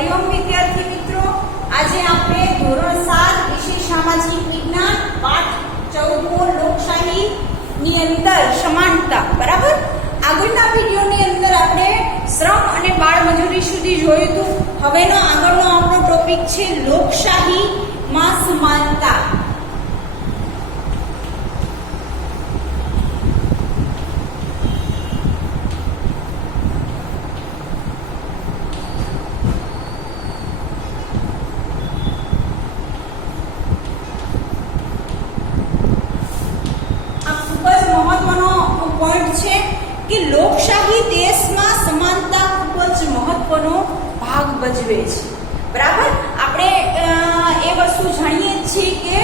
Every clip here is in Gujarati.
હરિઓમ વિદ્યાર્થી મિત્રો, આજે આપણે ધોરણ 7 વિષય સામાજિક વિજ્ઞાન પાઠ 14 લોકશાહી ની અંદર સમાનતા બરાબર. આગળના વિડિયોની અંદર આપણે શ્રમ અને બાળ મજૂરી સુધી જોયું હતું. હવેનો આગળનો આપણો ટોપિક છે લોકશાહી માં સમાનતા. લોકશાહી દેશમાં સમાનતા ખૂબ જ મહત્વનો ભાગ ભજવે છે બરાબર. આપણે એ વસ્તુ જાણીએ છીએ કે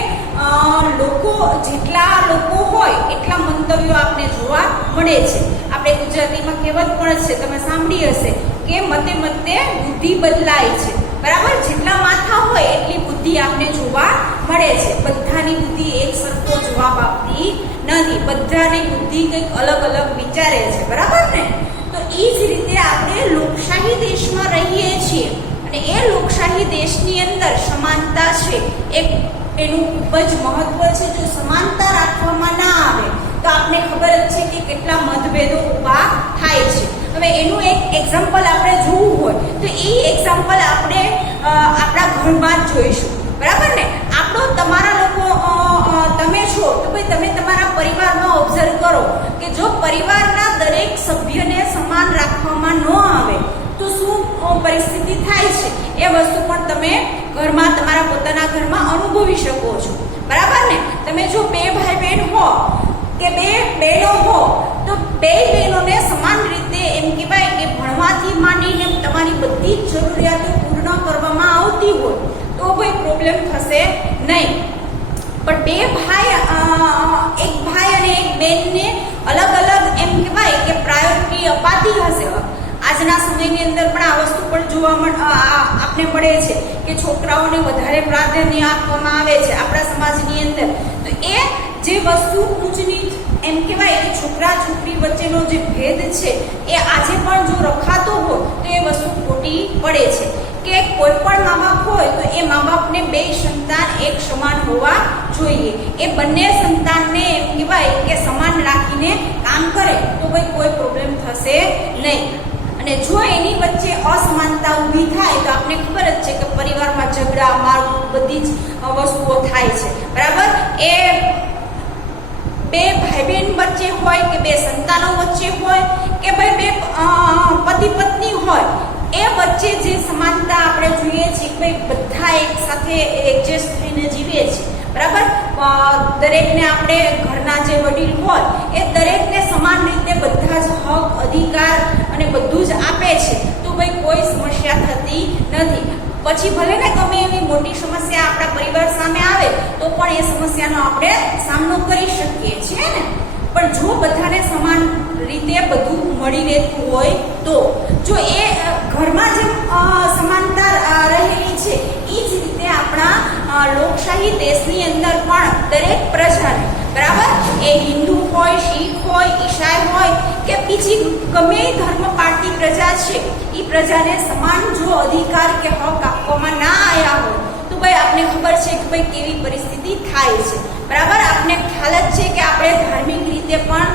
જેટલા લોકો હોય એટલા મંતવ્યો આપણે જોવા મળે છે. આપણે ગુજરાતીમાં કહેવત પણ છે, તમે સાંભળી હશે કે મતે મતે બુદ્ધિ બદલાય છે બરાબર. જેટલા માથા હોય એટલી બુદ્ધિ આપણે જોવા મળે છે. બધાની બુદ્ધિ એક સરખો જવાબ આપતી નથી, બધાની બુદ્ધિ કંઈક અલગ અલગ વિચારે છે બરાબર ને. તો એ જ રીતે આપણે લોકશાહી દેશમાં રહીએ છીએ અને એ લોકશાહી દેશની અંદર સમાનતા છે એક એનું ખૂબ જ મહત્વ છે. જો સમાનતા રાખવામાં ના આવે તો આપણે ખબર જ છે કે કેટલા મતભેદો ઊભા થાય છે. હવે એનું એક એક્ઝામ્પલ આપણે જોવું હોય તો એ એક્ઝામ્પલ આપણે આપણા ઘરમાં જ જોઈશું બરાબર ને. તમારા લોકો તમે છો તો ભાઈ તમે તમારા પરિવારમાં ઓબ્ઝર્વ કરો કે જો પરિવારના દરેક સભ્યને સમાન રાખવામાં ન આવે તો શું પરિસ્થિતિ થાય છે એ વસ્તુ પણ તમે ઘરમાં તમારા પોતાના ઘરમાં અનુભવી શકો છો બરાબર ને. તમે જો બે ભાઈ બહેન હો કે બે બહેનો હો તો બે બહેનોને સમાન રીતે એમ કહેવાય કે ભણવાથી માંડીને તમારી બધી જ જરૂરિયાતો પૂર્ણ કરવામાં આવતી હોય તો કોઈ પ્રોબ્લેમ થશે નહીં. પણ બે ભાઈ એક ભાઈ અને એક બહેનને અલગ અલગ એમ કહેવાય કે પ્રાયોરિટી અપાતી હશે. આજના સમયની અંદર પણ આ વસ્તુ પણ જોવા આપને મળે છે કે છોકરાઓને વધારે પ્રાધાન્ય આપવામાં આવે છે આપણા સમાજની અંદર. તો એ જે વસ્તુ ઊંચ નીચ એમ કહેવાય કે છોકરા છોકરી વચ્ચેનો જે ભેદ છે એ આજે પણ જો રખાતો હોય તો એ વસ્તુ ખોટી પડે છે. કે કોઈ પણ મા બાપ હોય તો એ મા બાપને બે સંતાન એક સમાન હોવા જોઈએ. એ બંને સંતાનને એમ કહેવાય કે સમાન રાખીને કામ કરે તો ભાઈ કોઈ પ્રોબ્લેમ થશે નહીં. અને જો એની વચ્ચે અસમાનતા ઊભી થાય તો આપણે ખબર જ છે કે પરિવારમાં ઝઘડા મારવું બધી જ વસ્તુઓ થાય છે બરાબર. એ બે ભાઈ બહેન વચ્ચે હોય કે બે સંતાનો વચ્ચે હોય કે ભાઈ બે પતિ પત્ની હોય, એ વચ્ચે જે સમાનતા આપણે જોઈએ છીએ કે બધા એક સાથે એડજસ્ટ થઈને જીવે છે બરાબર. દરેકને આપણે ઘરના જે વડીલ હોય એ દરેકને સમાન રીતે બધા જ હક અધિકાર અને બધું જ આપે છે તો ભાઈ કોઈ સમસ્યા થતી નથી. પછી ભલે ને ગમે એવી મોટી સમસ્યા આપણા પરિવાર સામે આવે તો પણ એ સમસ્યાનો આપણે સામનો કરી શકીએ છીએ ને. પણ જો બધાને સમાન રીતે બધું મળી રહેતું હોય તો જો એ ઘરમાં જેમ સમાનતા રહેલી છે એ જ રીતે આપણા લોકશાહી દેશની અંદર પણ દરેક પ્રજાને બરાબર, એ હિન્દુ હોય, શીખ હોય, ઈસાઈ હોય કે બીજી ગમે ધર્મ પાળતી પ્રજા છે એ પ્રજાને સમાન જો અધિકાર કે હક આપવામાં ના આવ્યા હોય તો ભાઈ આપને ખબર છે કે ભાઈ કેવી પરિસ્થિતિ થાય છે બરાબર. આપને ખ્યાલ જ છે કે આપણે ધાર્મિક રીતે પણ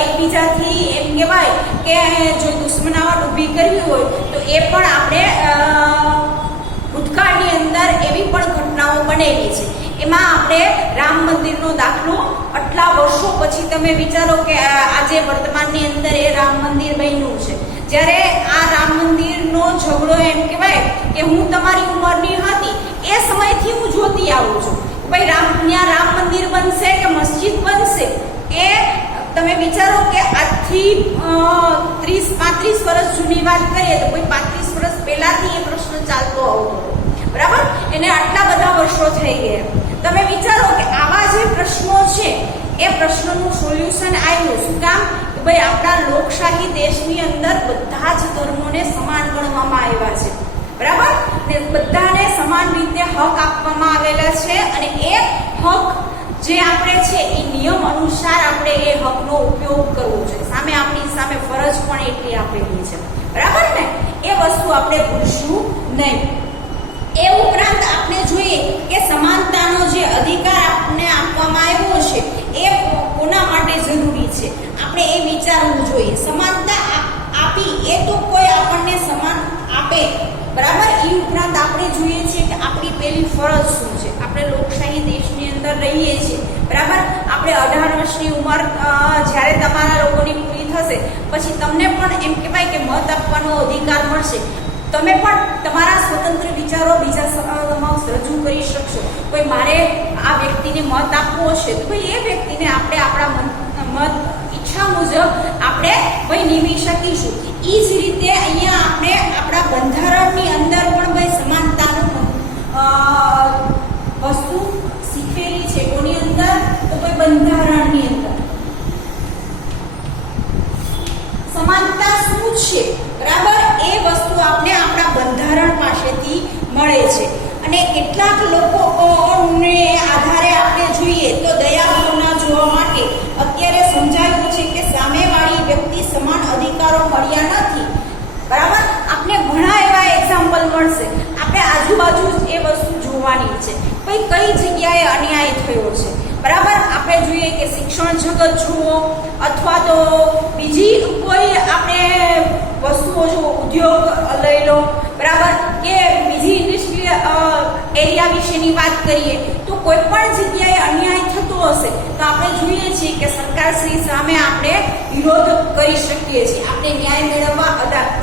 એકબીજાથી એમ કહેવાય કે જો દુશ્મનાવટ ઊભી કરવી હોય તો એ પણ આપણે ભૂતકાળની અંદર એવી પણ ઘટનાઓ બનેલી છે. એમાં આપણે રામ મંદિરનો દાખલો આટલા વર્ષો પછી તમે વિચારો કે આજે વર્તમાનની અંદર એ રામ મંદિર બન્યું છે. જ્યારે આ રામ મંદિરનો ઝઘડો એમ કહેવાય કે હું તમારી ઉંમરની હતી એ સમયથી હું જોતી આવું છું ભાઈ ત્યાં રામ મંદિર બનશે કે મસ્જિદ બનશે. એ તમે વિચારો કે આજથી 30-35 વર્ષ જૂની વાત કરીએ તો કોઈ 35 વર્ષ પહેલાથી એ પ્રશ્ન ચાલતો આવતો બરાબર. એને આટલા બધા વર્ષો થઈ ગયા. તમે વિચારો કે આવા જે પ્રશ્નો છે એ પ્રશ્નનું સોલ્યુશન આવ્યું. શું કામ? કે ભાઈ આપણા લોકશાહી દેશની અંદર બધા જ ધર્મોને સમાન ગણવામાં આવ્યા છે બરાબર. ને બધાને સમાન રીતે હક આપવામાં આવેલા છે અને એ હક જે આપણે છે એ નિયમ અનુસાર આપણે એ હકનો ઉપયોગ કરવો જોઈએ. સામે આપણી સામે ફરજ પણ એટલી આપેલી છે બરાબર ને. એ વસ્તુ આપણે ભૂલશું નહીં. વિચારવું જોઈએ. સમાનતા આપી એ તો કોઈ આપણને સમાન આપે, બરાબર. એ ઉપરાંત આપણે જોઈએ છીએ કે આપણી પહેલી ફરજ શું છે. આપણે લોકશાહી દેશની અંદર રહીએ છીએ, બરાબર. આપણે 18 વર્ષની ઉંમર જ્યારે તમારા લોકોની પૂરી થશે પછી તમને પણ એમ કહેવાય કે મત આપવાનો અધિકાર મળશે. તમે પણ તમારા સ્વતંત્ર વિચારો બીજા સમક્ષ રજૂ કરી શકશો. કોઈ મારે આ વ્યક્તિને મત આપવો છે તો ભાઈ એ વ્યક્તિને આપણે આપણા મત ઈચ્છા મુજબ આપણે ભાઈ નિમી શકીશું. એ જ રીતે અહીંયા આપણે આપણા બંધારણની અંદર પણ ભાઈ સમાનતાનું વસ્તુ શીખેલી છે. કોની અંદર? તો ભાઈ બંધારણની અંદર. સમાનતા શું છે, બરાબર, એ વસ્તુ આપણે આપણા બંધારણ પાસેથી મળે છે. અને કેટલાક લોકોને આધારે આપણે જોઈએ તો દયાભાવના જોવા માટે અત્યારે સમજાયું છે કે સામેવાળી વ્યક્તિ સમાન અધિકારો મળ્યા નથી, બરાબર. આપણે ઘણા એવા એક્ઝામ્પલ મળશે. આપણે આજુબાજુ એ વસ્તુ જોવાની છે. ભાઈ કઈ જગ્યાએ અન્યાય થયો છે, બરાબર. આપણે જોઈએ કે શિક્ષણ જગત જુઓ અથવા તો બીજી કોઈ આપણે વસ્તુઓ જુઓ, ઉદ્યોગ લઈ લો, બરાબર, કે બીજી ઇન્ડસ્ટ્રીયલ એરિયા વિશેની વાત કરીએ તો કોઈ પણ જગ્યાએ અન્યાય થતો હશે તો આપણે જોઈએ છીએ કે સરકારશ્રી સામે આપણે વિરોધ કરી શકીએ છીએ. આપણે ન્યાય મેળવવા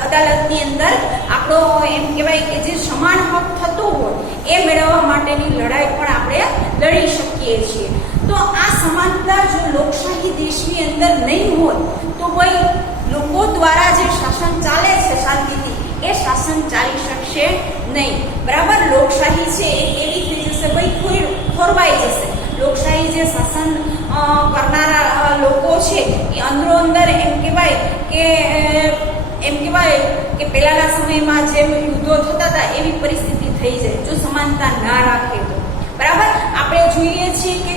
અદાલતની અંદર આપણો એમ કહેવાય કે જે સમાન હક થતો હોય એ મેળવવા માટેની લડાઈ પણ આપણે લડી શકીએ છીએ. તો આ સમાનતા જો લોકશાહી દેશની અંદર નહીં હોય તો ભાઈ લોકો દ્વારા જે શાસન ચાલે છે શાંતિથી, એ શાસન ચાલી શકશે નહીં, બરાબર. લોકશાહી છે એ એવી થઈ જશે ભાઈ, ખોરવાઈ જશે. લોકશાહી જે શાસન કરનારા લોકો છે એ અંદરો અંદર એમ કહેવાય કે પહેલાના સમયમાં જેમ યુદ્ધો થતા હતા એવી પરિસ્થિતિ થઈ જાય જો સમાનતા ના રાખે તો, બરાબર. આપણે જોઈએ છીએ કે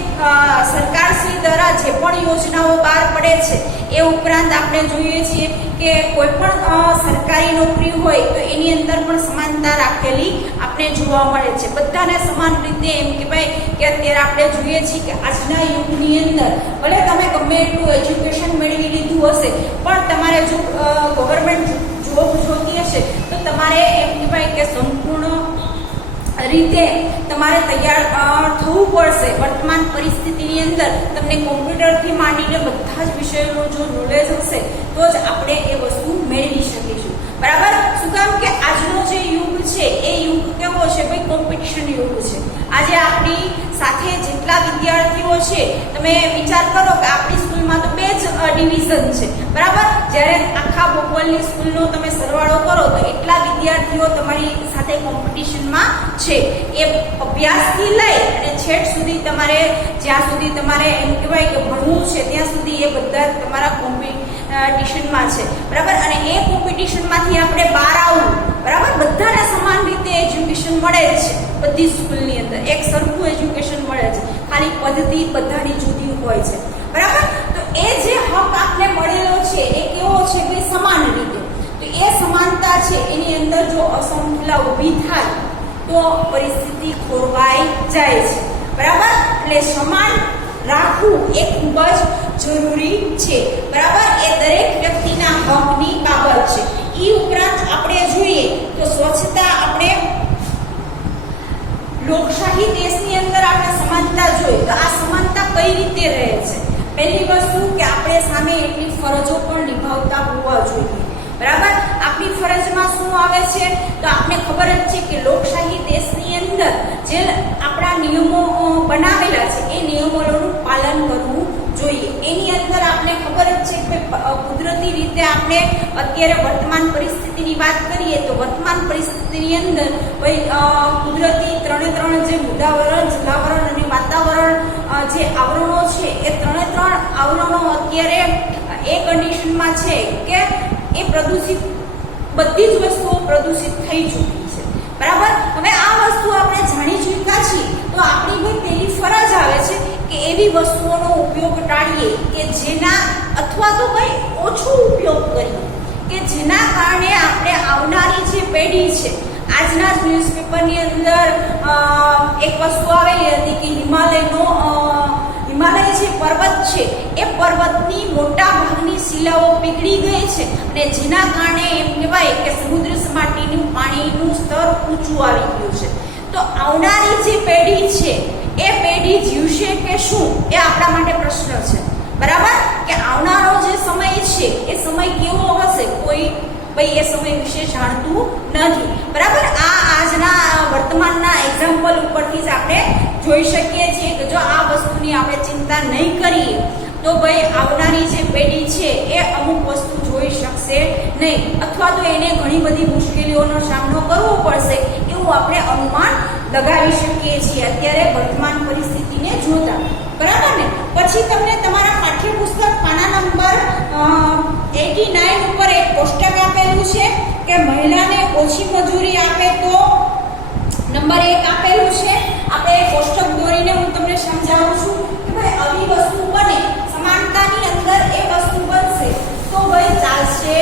સરકારશ્રી દ્વારા જે પણ યોજનાઓ બહાર પડે છે એ ઉપરાંત આપણે જોઈએ છીએ કે કોઈ પણ સરકારી નોકરી હોય તો એની અંદર પણ સમાનતા રાખેલી આપણે જોવા મળે છે. બધાને સમાન રીતે એમ કહેવાય કે અત્યારે આપણે જોઈએ છીએ કે આજના યુગની અંદર ભલે તમે ગમે એટલું એજ્યુકેશન મેળવી લીધું હશે પણ તમારે જો ગવર્મેન્ટ જોબ જોતી હશે તો તમારે એમ કહેવાય કે સંપૂર્ણ રીતે તમારે તૈયાર થવું પડશે. વર્તમાન પરિસ્થિતિની અંદર તમને કોમ્પ્યુટરથી માંડીને બધા જ વિષયોનું જો નોલેજ હશે તો જ આપણે એ વસ્તુ મેળવી શકીશું, બરાબર. શું કામ કે આજનો જે યુગ છે એ યુગ કેવો છે ભાઈ? કોમ્પિટિશન યુગ છે. આજે આપણી સાથે જેટલા વિદ્યાર્થીઓ છે તમે વિચાર કરો કે આપણી સ્કૂલમાં તો 2 જ ડિવિઝન છે, બરાબર. જ્યારે આખા બોપલની સ્કૂલનો તમે સરવાળો કરો તો એટલા વિદ્યાર્થીઓ તમારી સાથે કોમ્પિટિશનમાં છે. એ અભ્યાસથી લઈ અને છેક સુધી તમારે જ્યાં સુધી તમારે એમ કહેવાય કે ભણવું છે ત્યાં સુધી એ બધા તમારા કોમ્પિટિશનમાં છે, બરાબર. અને એ કોમ્પિટિશનમાંથી આપણે બહાર આવવું, બરાબર. બધાને સમાન રીતે એજ્યુકેશન મળે છે બધી સ્કૂલની અંદર, એક સરખું એજ્યુકેશન મળે છે, ખાલી પદ્ધતિ બધાની જુદી હોય છે, બરાબર. તો એ જે હક આપને મળેલો છે એ કેવો છે ભાઈ? સમાન રીતે. તો એ સમાનતા છે એની અંદર જો અસમતુલા ઊભી થાય તો પરિસ્થિતિ ખોરવાઈ જાય છે, બરાબર. એટલે સમાન રાખવું એ ખૂબ જ જરૂરી છે, બરાબર. એ દરેક વ્યક્તિના હકની બાબત છે. એ ઉપરાંત આપણે જોઈએ તો સ્વચ્છતા, આપણે લોકશાહી દેશની અંદર આપણે સમાનતા જોઈએ તો આ સમાનતા કઈ રીતે રહે છે? પહેલી વસ્તુ કે આપણે સામે એટલી ફરજો પણ નિભાવતા હોવા જોઈએ, બરાબર. આપણી ફરજમાં શું આવે છે તો આપણે ખબર જ છે કે લોકશાહી દેશની અંદર જે આપણા નિયમો બનાવેલા છે એ નિયમોનું પાલન કરવું જોઈએ. એની અંદર આપણે ખબર જ છે કે કુદરતી રીતે આપણે અત્યારે વર્તમાન પરિસ્થિતિની વાત કરીએ તો વર્તમાન પરિસ્થિતિની અંદર કુદરતી ત્રણે જે મુદાવરણ, જલાવરણ અને વાતાવરણ જે આવરણો છે એ ત્રણે આવરણો અત્યારે એ કન્ડિશનમાં છે કે એ પ્રદૂષિત, બધી જ વસ્તુઓ પ્રદૂષિત થઈ ચૂકી છે, બરાબર. હવે આ વસ્તુ આપણે જાણી ચૂક્યા છીએ તો આપણી ભાઈ પહેલી ફરજ આવે છે કે એવી વસ્તુઓનો ઉપયોગ ટાળીએ કે જેના અથવા તો ભાઈ ઓછો ઉપયોગ કરીએ કે જેના કારણે આપણે આવનારી જે પેઢી છે, આજના જ ન્યૂઝપેપરની અંદર એક વસ્તુ આવેલી હતી કે હિમાલય જે પર્વત છે એ પર્વતની મોટા ભાગની શિલાઓ પીગળી ગઈ છે અને જેના કારણે એમ કહેવાય કે સમુદ્ર સપાટીનું પાણીનું સ્તર ઊંચું આવી ગયું છે. તો આવનારી જે પેઢી છે એ પેઢી જીવશે કે શું, એ આપણા માટે પ્રશ્ન છે. બરાબર, કે આવનારો જે સમય છે એ સમય કેવો હશે, કોઈ ભાઈ એ સમય વિશે જાણતું નથી. બરાબર, આજના વર્તમાનના એક્ઝામ્પલ ઉપરથી જ આપણે જોઈ શકીએ છીએ કે જો આ વસ્તુની આપણે ચિંતા નહીં કરીએ તો ભાઈ આવનારી જે પેઢી છે એ અમુક વસ્તુ જોઈ શકશે નહીં, અથવા તો એને ઘણી બધી મુશ્કેલીઓનો સામનો કરવો પડશે એવું આપણે અનુમાન લગાવી શકીએ છીએ અત્યારે વર્તમાન પરિસ્થિતિને જોતા. બરાબર ને. પછી તમને તમારા પાઠ્યપુસ્તક પાના નંબર 89 ઉપર એક કોષ્ટક આપેલું છે કે મહિલાને ઓછી મજૂરી આપે તો નંબર 1 આપેલું છે. આપણે કોષ્ટક દોરીને હું તમને સમજાવું છું કે ભાઈ આવી વસ્તુ બને, સમાનતાની અંદર એ વસ્તુ બનશે તો ભાઈ ચાલશે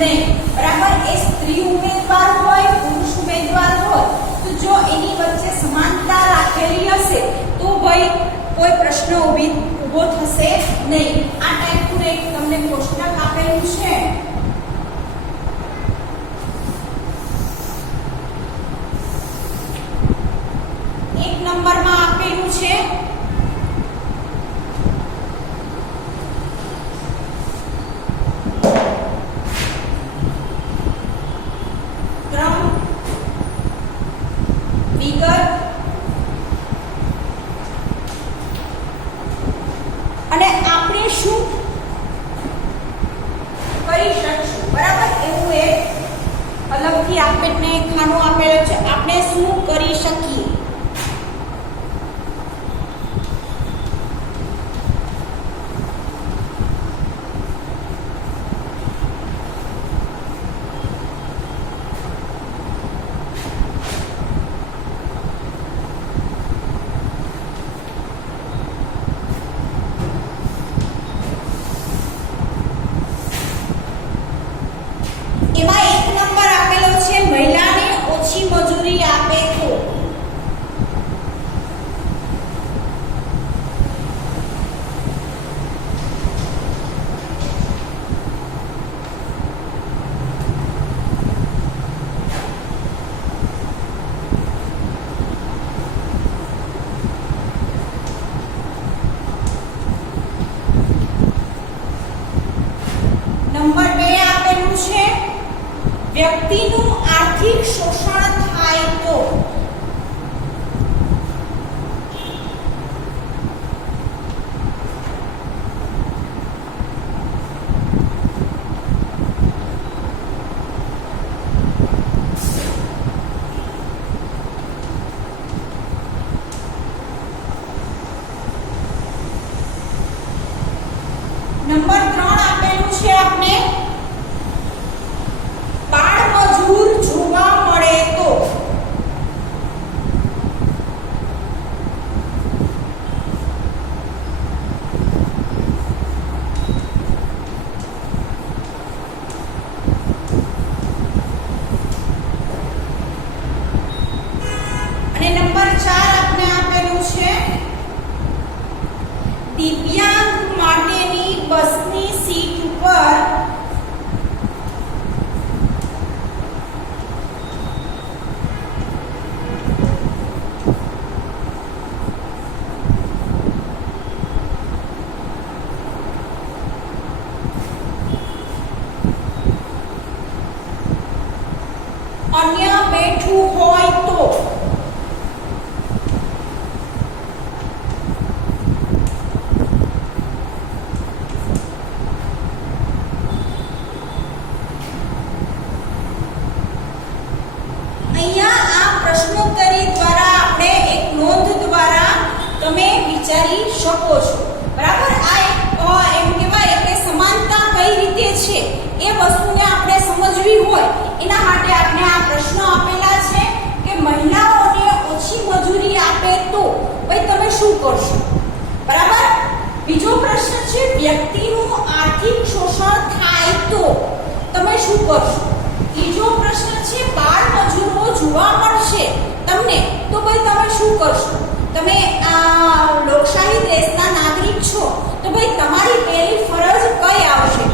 નહીં. બરાબર, એ સ્ત્રી ઉમેદવાર હોય, પુરુષ ઉમેદવાર હોય, તો જો એની વચ્ચે સમાનતા રાખેલી હશે તો ભાઈ કોઈ પ્રશ્ન ઊભો થશે નહીં. આ ટાઈપનું એક તમને કોષ્ટક આપેલું છે. એક નંબરમાં આપેલું છે ક્રમ, વિગત અને આપણે શું કરી શકશું. બરાબર, એવું એક અલગથી આપણને ખાનું આપેલું છે, આપણે શું કરી શકીએ. એમાં એક નંબર આપેલો છે મહિલાને ઓછી મજૂરી આપે તો. નંબર 2 આપેલું છે વ્યક્તિનું આર્થિક શોષણ થાય તો. નંબર 3 આપેલું છે આપણે બાળ મજૂર જોવા મળે તો. અને નંબર 4 આપણે આપેલું છે દિવ્યાંગ માટેની બસની સીટ ઉપર અન્ય બેઠું હોય તો. અહીંયા આ પ્રશ્નોત્તરી દ્વારા આપણે એક નોંધ દ્વારા તમે વિચારી શકો છો. બરાબર, આ એક એમ કહેવાય કે સમાનતા કઈ રીતે છે એ વસ્તુને આપણે સમજવી હોય એના માટે આપણે આ પ્રશ્નો આપેલા છે કે મહિલાઓને ઓછી મજૂરી આપે તો ભાઈ તમે શું કરશો. બરાબર, બીજો પ્રશ્ન છે વ્યક્તિનું આર્થિક શોષણ થાય તો તમે શું કરશો. ત્રીજો પ્રશ્ન છે બાળ મજૂરો જોવા મળશે તમને તો ભાઈ તમે શું કરશો. તમે લોકશાહી દેશના નાગરિક છો તો ભાઈ તમારી પહેલી ફરજ કઈ આવશે,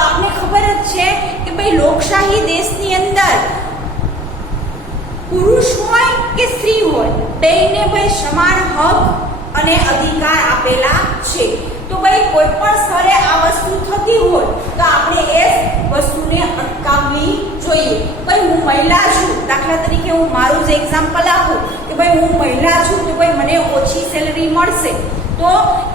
आपने खबर ज छे कि भाई लोकशाही देशनी अंदर पुरुष होय के स्त्री होय बेयने भाई समान हक अने अधिकार आपेला छे। तो भाई कोई पण स्थळे आ वस्तु थती होय तो आपणे ए वस्तुने अटकाववी જોઈએ। भाई હું મહિલા છું, દાખલા તરીકે હું મારું જ એક્ઝામ્પલ આપું કે ભાઈ હું મહિલા છું તો ભાઈ મને ઓછી સેલરી મળશે તો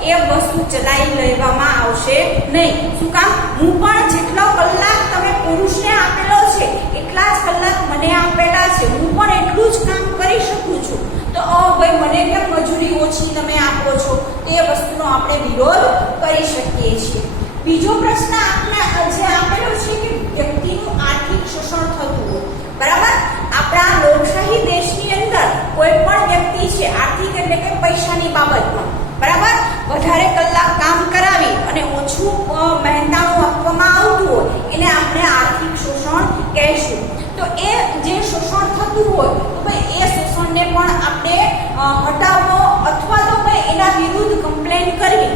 એ વસ્તુ ચલાવી લેવામાં આવશે નહીં। શું કામ? હું પણ જેટલો કલાક તમે પુરુષને આપેલો છે એટલા જ કલાક મને આપેલા છે, હું પણ એટલું જ કામ કરી શકું છું, તો ભાઈ મને કેમ મજૂરી ઓછી તમે આપો છો? એ વસ્તુનો આપણે વિરોધ કરી શકીએ છીએ। બીજો પ્રશ્ન આપણે જે આપેલો છે કે વ્યક્તિનું આર્થિક શોષણ થતું હોય, બરાબર? આપણા લોકશાહી દેશની અંદર કોઈ પણ વ્યક્તિ છે આર્થિક એટલે કે પૈસાની બાબતમાં, બરાબર, વધારે કલાક કામ કરાવી અને ઓછું મહેનતાણું આપવામાં આવતું હોય એને આપણે આર્થિક શોષણ કહેશું। તો એ જે શોષણ થતું હોય તો ભાઈ એ શોષણને પણ આપણે હટાવવો અથવા તો ભાઈ એના વિરુદ્ધ કમ્પ્લેન કરવી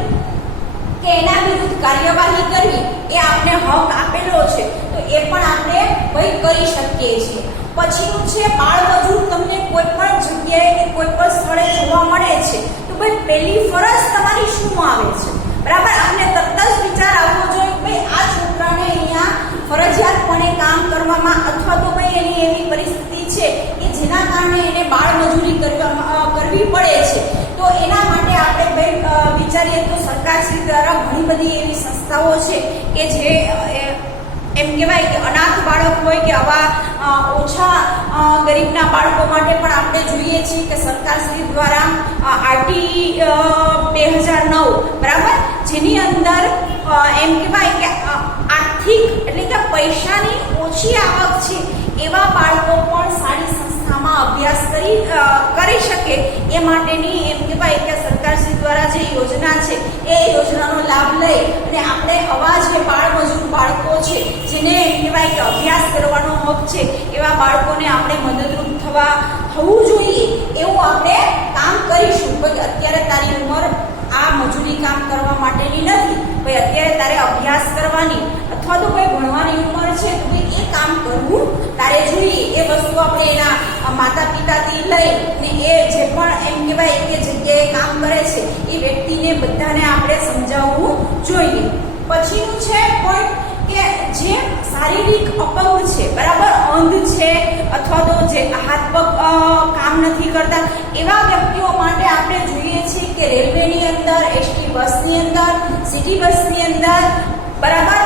કે એના વિરુદ્ધ કાર્યવાહી કરવી એ આપણે હક આપેલો છે તો એ પણ આપણે ભાઈ કરી શકીએ છીએ। પછીનું છે બાળ મજૂર તમને કોઈ પણ જગ્યાએ કે કોઈ પણ સ્થળે જોવા મળે છે તો ભાઈ પહેલી ફરજ તમારી શું આવે છે, બરાબર? આપણે તરત જ વિચાર આવવો જોઈએ કે ભાઈ આ છોકરાને અહીંયા ફરજિયાતપણે કામ કરવામાં અથવા તો ભાઈ એની એવી પરિસ્થિતિ છે કે જેના કારણે એને બાળ મજૂરી કરવી પડે છે તો એના માટે આપણે ભાઈ વિચારીએ તો સરકારશ્રી દ્વારા ઘણી બધી એવી સંસ્થાઓ છે કે જે એમ કહેવાય કે અનાથ બાળક હોય કે આવા ઓછા ગરીબના બાળકો માટે પણ આપણે જોઈએ છીએ કે સરકારશ્રી દ્વારા આરટી 2009 બરાબર જેની અંદર એમ કહેવાય કે આર્થિક એટલે કે પૈસાની ઓછી આવક છે એવા બાળકો પણ સારી સંસ્થામાં અભ્યાસ કરી શકે એ માટેની એમ કહેવાય કે સરકારશ્રી દ્વારા જે યોજના છે એ યોજનાનો લાભ લઈ અને આપણે આવા જે બાળ મજૂર બાળકો છે જેને એમ કહેવાય કે અભ્યાસ કરવાનો હક છે એવા બાળકોને આપણે મદદરૂપ થવું જોઈએ એવું આપણે કામ કરીશું। ભાઈ અત્યારે તારી ઉંમર આ મજૂરી કામ કરવા માટેની નથી, ભાઈ અત્યારે તારે અભ્યાસ કરવાની અથવા તો કોઈ ભણવાની ઉંમર છે તો ભાઈ એ કામ કરવું તારે જોઈએ। એ વસ્તુ આપણે એના માતા પિતાથી લઈ ને એ જે પણ એમ કહેવાય કે જગ્યાએ કામ કરે છે એ વ્યક્તિને બધાને આપણે સમજાવવું જોઈએ। પછીનું છે પોઈન્ટ કે જે શારીરિક અપંગ છે, બરાબર, અંધ છે અથવા તો જે હાથ પગ કામ નથી કરતા એવા વ્યક્તિઓ માટે આપણે જોઈએ છીએ કે રેલવેની અંદર, એસટી બસની અંદર, સિટી બસની અંદર, બરાબર,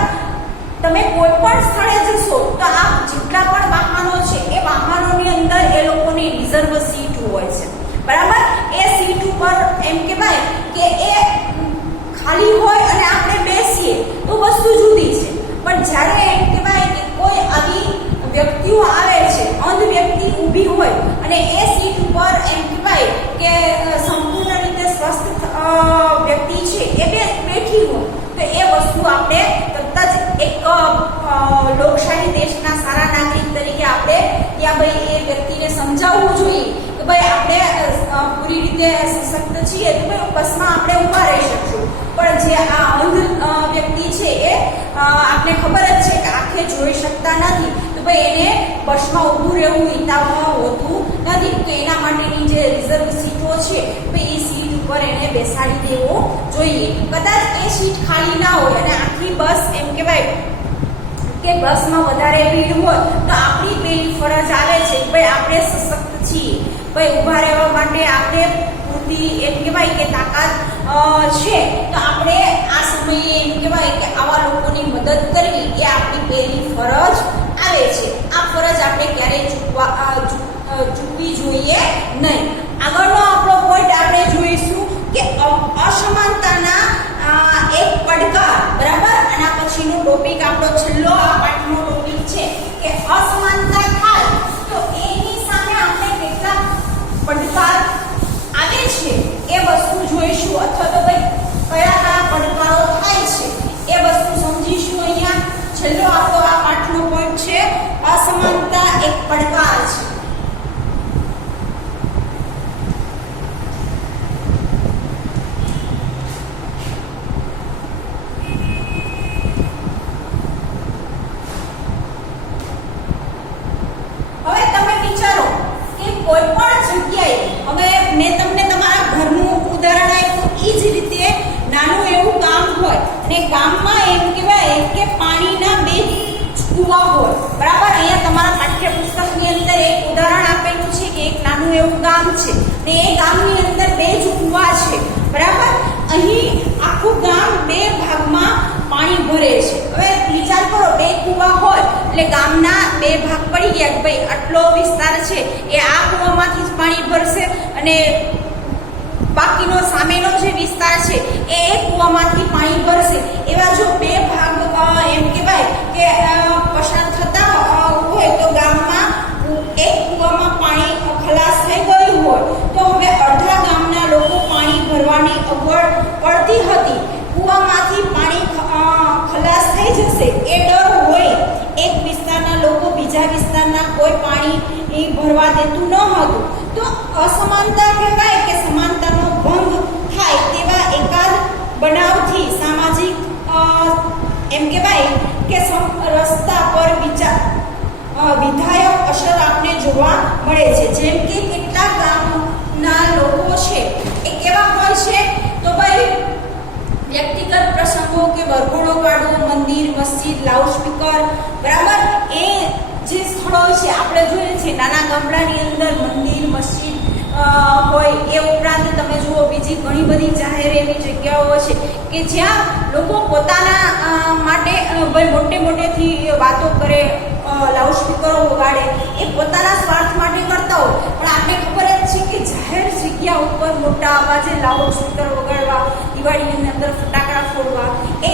તમે કોઈ પણ સ્થળે જશો તો આ જેટલા પણ વાહનો છે એ વાહનોની અંદર એ લોકોની રિઝર્વ સીટ હોય છે, બરાબર? એ સીટ ઉપર એમ કહેવાય કે એ ખાલી હોય અને આપણે બેસીએ તો વસ્તુ જુદી છે, પણ જ્યારે એમ કહેવાય કે કોઈ આવી વ્યક્તિઓ આવે છે, અંધ વ્યક્તિ ઊભી હોય અને એ સીટ ઉપર એમ કહેવાય કે સંપૂર્ણ રીતે સ્વસ્થ વ્યક્તિ છે એ બેઠી હોય તો એ વસ્તુ આપણે તરત જ એક લોકશાહી દેશના સારા નાગરિક તરીકે આપણે ત્યાં ભાઈ એ વ્યક્તિને સમજાવવું જોઈએ કે ભાઈ આપણે પૂરી રીતે સશક્ત છીએ તો ભાઈ બસમાં આપણે ઊભા રહી શકશું, પણ જે આ અંધ વ્યક્તિ છે એ આપણે ખબર જ છે કે આંખે જોઈ શકતા નથી તો ભાઈ એને બસમાં ઊભું રહેવું હિતાવહ હોતું નથી, તો એના માટેની જે રિઝર્વ સીટો છે ભાઈ એ સીટ ઉપર એને બેસાડી દેવો જોઈએ। કદાચ એ સીટ ખાલી ના હોય અને આખી બસ એમ કહેવાય કે બસમાં વધારે ભીડ હોય તો આપણી પેલી ફરજ આવે છે કે ભાઈ આપણે સશક્ત છીએ, ભાઈ ઊભા રહેવા માટે આપણે પૂરતી એમ કહેવાય કે તાકાત છે તો આપણે આ સમયે એમ કહેવાય કે આવા લોકોની મદદ કરવી એ આપણી પહેલી ફરજ આવે છે। આ ફરજ આપણે ક્યારેય ચૂકવી જોઈએ નહીં। આગળનો આપણો પોઈન્ટ આપણે જોઈશું કે અસમાનતાના એક પડકાર, બરાબર? આના પછીનો ટોપિક આપણો છેલ્લો આ પાઠનો ટોપિક છે કે અસમાનતા થાય તો એની સામે આપણે કેટલા પડકાર આવે છે એ વસ્તુ જોઈશું અથવા તો ભાઈ કયા કયા પડકારો થાય છે એ વસ્તુ સમજીશું। અહીંયા છેલ્લો આપણો આ પાઠનો પોઈન્ટ છે અસમાનતા એક પડકાર છે। અને ગામમાં એમ કહેવાય કે પાણીના 2 કુવા હોય, બરાબર. અહીંયા તમારા પાઠ્યપુસ્તકની અંદર એક ઉદાહરણ આપેલું છે કે એક નાનું એવું ગામ છે ને એ ગામની અંદર 2 જ કુવા છે, બરાબર. અહીં આખું ગામ 2 ભાગમાં પાણી ભરે છે. હવે વિચાર કરો 2 કુવા હોય એટલે ગામના 2 ભાગ પડી ગયા કે ભાઈ આટલો વિસ્તાર છે એ આ કુવામાંથી જ પાણી ભરશે અને બાકીનો સામેનો જે વિસ્તાર છે એ એક કુવામાંથી પાણી ભરશે. એવા જો 2 ભાગ એમ કહેવાય કે પસાર થતા હોય તો ગામમાં એક કુવામાં પાણી ખલાસ થઈ ગયું હોય તો હવે અડધા ગામના લોકો પાણી ભરવાની અગવડ પડતી હતી. કુવામાંથી પાણી ખલાસ થઈ જશે એ ડર હોય. એક વિસ્તારના લોકો બીજા વિસ્તારના કોઈ પાણી ભરવા દેતું ન હતું. તો અસમાનતા કહેવાય કે સમાનતાનો ભંગ થાય તેવા એકાદ બનાવથી સામાજિક એમ કહેવાય કે રસ્તા પર વિધાયક અસર આપણે જોવા મળે છે. જેમ કે કેટલાક ગામના લોકો છે એ કેવા હોય છે તો ભાઈ વ્યક્તિગત પ્રસંગો કે વરઘોડો કાઢવો, મંદિર, મસ્જિદ, લાઉડસ્પીકર, બરાબર, એ જે સ્થળો છે આપણે જોઈએ છે નાના ગામડાની અંદર મંદિર, મસ્જિદ હોય. એ ઉપરાંત તમે જુઓ બીજી ઘણી બધી જાહેર એવી જગ્યાઓ છે કે જ્યાં લોકો પોતાના માટે મોટે મોટેથી વાતો કરે, લાઉડસ્પીકરો વગાડે, એ પોતાના સ્વાર્થ માટે કરતા હોય. પણ આપણે ખબર જ છે કે જાહેર જગ્યા ઉપર મોટા અવાજે લાઉડસ્પીકર વગાડવા, દિવાળીની અંદર ફટાકડા ફોડવા એ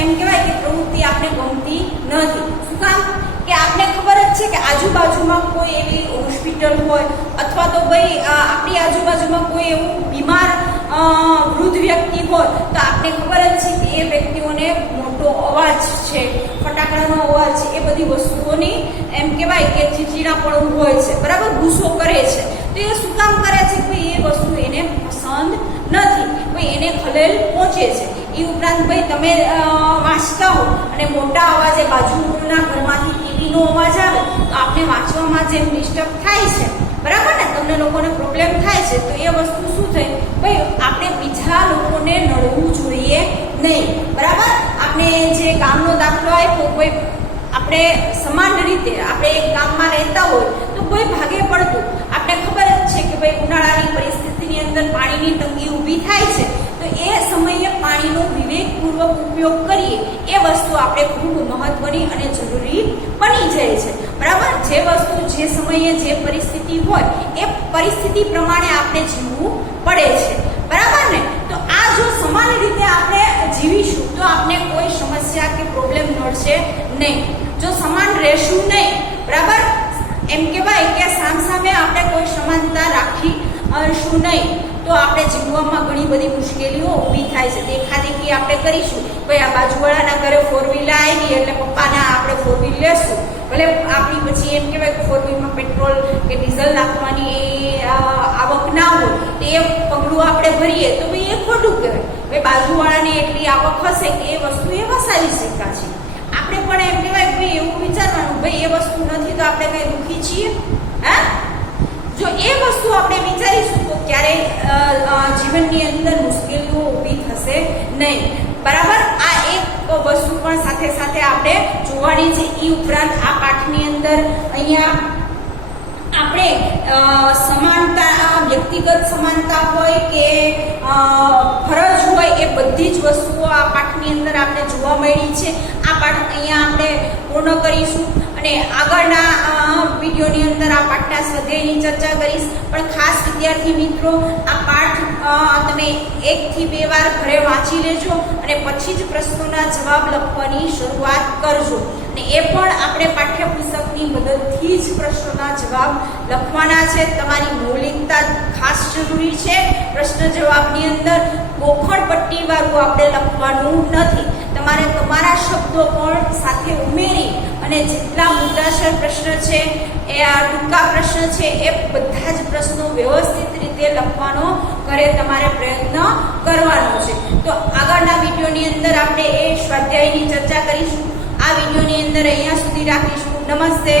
એમ કહેવાય કે પ્રવૃત્તિ આપણે ગમતી નથી. શું કામ કે આપને ખબર જ છે કે આજુબાજુમાં કોઈ એવી હોસ્પિટલ હોય અથવા તો ભાઈ આપણી આજુબાજુમાં કોઈ એવું બીમાર વૃદ્ધ વ્યક્તિ હોય તો આપને ખબર જ છે કે એ વ્યક્તિઓને મોટો અવાજ છે, ફટાકડાનો અવાજ છે, એ બધી વસ્તુઓની એમ કહેવાય કે ચીચીડાપણું હોય છે, બરાબર, ગુસ્સો કરે છે. તો એ શું કામ કરે છે? ભાઈ એ વસ્તુ એને પસંદ નથી, ભાઈ એને ખલેલ પહોંચે છે. એ ઉપરાંત ભાઈ તમે વાંચતા હો અને મોટા અવાજે બાજુના ઘરમાંથી ટીવીનો અવાજ આવે તો આપણે વાંચવામાં જેમ ડિસ્ટર્બ થાય છે, બરાબર ને, તમને લોકોને પ્રોબ્લેમ થાય છે. તો એ વસ્તુ શું થઈ ભાઈ આપણે બીજા લોકોને નડવું જોઈએ નહીં, બરાબર. આપણે જે ગામનો દાખલો આપ્યો, કોઈ આપણે સમાન રીતે આપણે એક ગામમાં રહેતા હોય તો કોઈ ભાગે પડતું આપણે ખબર જ છે કે ભાઈ ઉનાળાની પરિસ્થિતિની અંદર પાણીની તંગી ઊભી થાય છે તો એ સમયે પાણીનો વિવેકપૂર્વક ઉપયોગ કરીએ એ વસ્તુ આપણે ખૂબ મહત્વની અને જરૂરી બની જાય છે, બરાબર. જે વસ્તુ જે સમયે જે પરિસ્થિતિ હોય એ પરિસ્થિતિ પ્રમાણે આપણે જીવવું પડે છે, બરાબર ને. તો આ જો સમાન રીતે આપણે જીવીશું તો આપણે કોઈ સમસ્યા કે પ્રોબ્લેમ નડશે નહીં. જો સમાન રહેશું નહીં, બરાબર, એમ કહેવાય કે સામસામે આપણે કોઈ સમાનતા રાખીશું નહીં તો આપણે જીવવામાં ઘણી બધી મુશ્કેલીઓ ઊભી થાય છે. દેખાદેખી આપણે કરીશું, ભાઈ આ બાજુવાળાના ઘરે 4 વ્હીલર આવી એટલે પપ્પાના આપણે 4 વ્હીલ લેશું, ભલે આપણી પછી એમ કહેવાય કે 4 વ્હીલમાં પેટ્રોલ કે ડીઝલ નાખવાની આવક ના હોય તો એ પગલું આપણે ભરીએ તો ભાઈ એ ખોટું કહેવાય. ભાઈ બાજુવાળાની એટલી આવક હશે કે એ વસ્તુ એ વસાવી શકાશે. આપણે પણ એમ કહેવાય કે ભાઈ એવું વિચારવાનું ભાઈ એ વસ્તુ નથી તો આપણે કઈ દુઃખી છીએ. હા, જો એ વસ્તુ આપણે વિચારીશું તો ક્યારેય જીવનની અંદર મુશ્કેલીઓ ઊભી થશે નહીં, બરાબર. આ એક વસ્તુ પણ સાથે સાથે આપણે જોવાની છે. એ ઉપરાંત આ પાઠની અંદર અહીંયા આપણે સમાનતા, વ્યક્તિગત સમાનતા હોય કે ફરજ હોય એ બધી જ વસ્તુઓ આ પાઠની અંદર આપણે જોવા મળી છે. આ પાઠ અહીંયા આપણે પૂર્ણ કરીશું અને આગળના વિડીયોની અંદર આ પાઠના સ્વાધ્યાયની ચર્ચા કરીશ. પણ ખાસ વિદ્યાર્થી મિત્રો આ પાઠ તમે 1 થી 2 વાર ઘરે વાંચી લેજો અને પછી જ પ્રશ્નોના જવાબ લખવાની શરૂઆત કરજો. અને એ પણ આપણે પાઠ્યપુસ્તકની મદદથી જ પ્રશ્નોના જવાબ લખવાના છે. તમારી મૌલિકતા ખાસ જરૂરી છે. પ્રશ્ન જવાબની અંદર ગોખણ પટ્ટી વાળું આપણે લખવાનું નથી. તમારે તમારા શબ્દો પણ સાથે ઉમેરી અને જેટલા મુદ્દાસર પ્રશ્ન છે એ આ ટૂંકા પ્રશ્ન છે એ બધા જ પ્રશ્નો વ્યવસ્થિત રીતે લખવાનો ઘરે તમારે પ્રયત્ન કરવાનો છે. તો આગળના વિડીયોની અંદર આપણે એ સ્વાધ્યાયની ચર્ચા કરીશું. આ વિડીયોની અંદર અહીંયા સુધી રાખીશું. નમસ્તે.